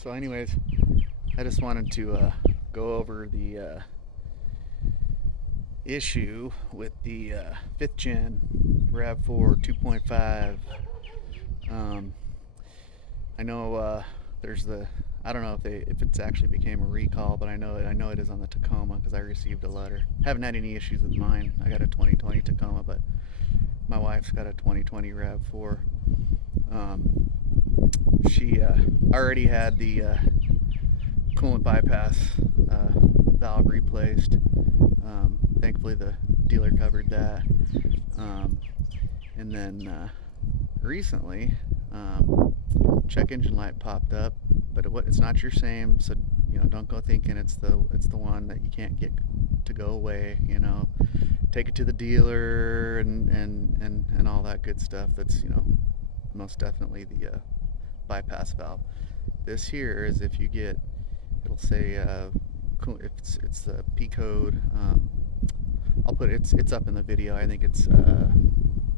So anyways, I just wanted to go over the issue with the 5th gen Rav4 2.5. Um, I know there's I don't know if it's actually became a recall, but I know it is on the Tacoma because I received a letter. Haven't had any issues with mine. I got a 2020 Tacoma, but my wife's got a 2020 Rav4. She already had the coolant bypass valve replaced. Thankfully, the dealer covered that. And then recently, check engine light popped up, but it's not your same. So don't go thinking it's the one that you can't get to go away. Take it to the dealer and all that good stuff. That's most definitely the bypass valve. This here is if you get, it'll say it's the P code. I'll put it's up in the video. I think it's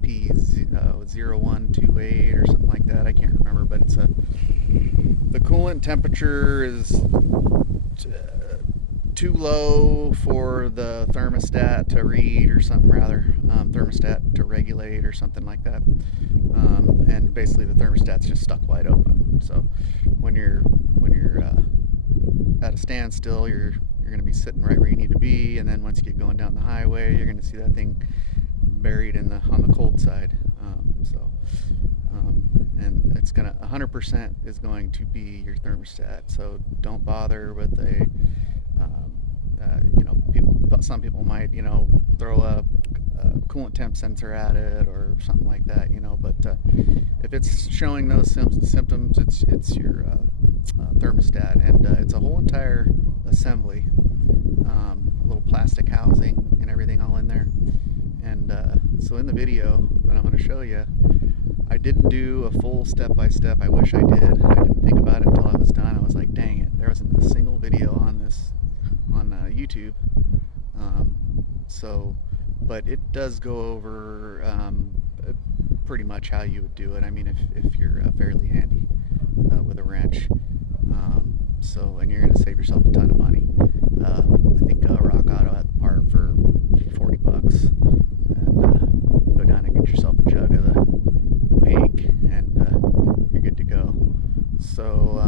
P0128 or something like that. I can't remember, but it's the coolant temperature is too low for the thermostat to read or something, rather thermostat to regulate or something like that. And basically the thermostat's just stuck wide open. So when you're at a standstill, you're going to be sitting right where you need to be, and then once you get going down the highway, you're going to see that thing buried on the cold side. And it's going to 100% is going to be your thermostat. So don't bother with some people might throw a coolant temp sensor at it or something like that, but if it's showing those symptoms, it's your thermostat, and it's a whole entire assembly, a little plastic housing and everything all in there. And so in the video that I'm going to show you, I didn't do a full step-by-step. I wish I did. I didn't think about it until I was done. I was like, dang it, there wasn't a single video on this on YouTube. But it does go over pretty much how you would do it. I mean, if you're fairly handy with a wrench. And you're going to save yourself a ton of money. I think Rock Auto had the part for $40, and go down and get yourself a jug of the pink, and you're good to go. So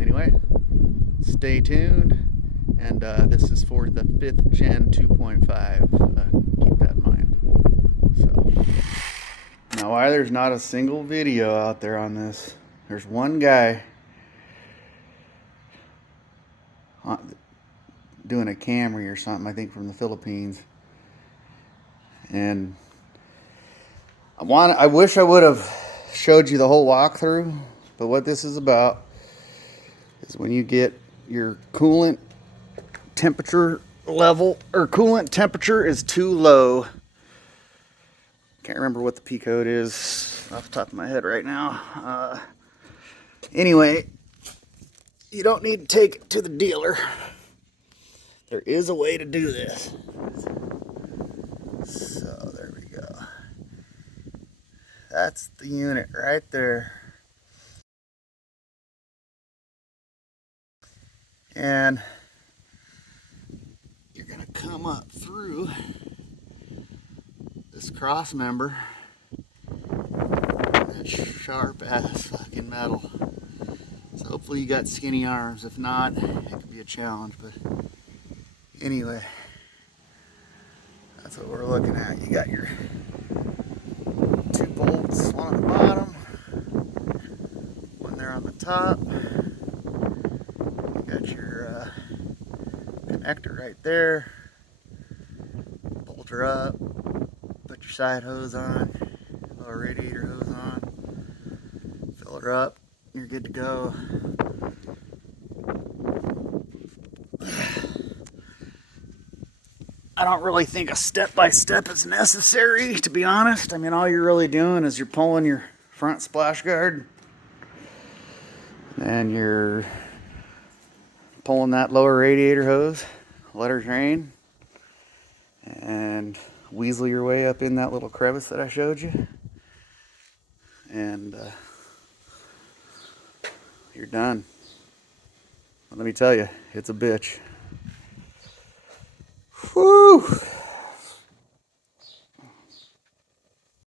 anyway, stay tuned, and this is for the 5th gen 2.5. Keep that in mind. So now, why there's not a single video out there on this? There's one guy doing a Camry or something, I think from the Philippines, and I wish I would have showed you the whole walkthrough, but what this is about is when you get your coolant temperature level, or coolant temperature is too low. Can't remember what the P code is off the top of my head right now. Anyway, you don't need to take it to the dealer. There is a way to do this. So there we go. That's the unit right there. And you're going to come up through this cross member. That sharp ass fucking metal. So hopefully you got skinny arms. If not, it could be a challenge. But anyway, that's what we're looking at. You got your 2 bolts, one on the bottom, one there on the top. You got your connector right there. Bolt her up, put your side hose on, lower radiator hose on, fill her up, you're good to go. I don't really think a step-by-step is necessary, to be honest. I mean, all you're really doing is you're pulling your front splash guard, and you're pulling that lower radiator hose, let her drain, and weasel your way up in that little crevice that I showed you, and you're done. Let me tell you, it's a bitch. Whew!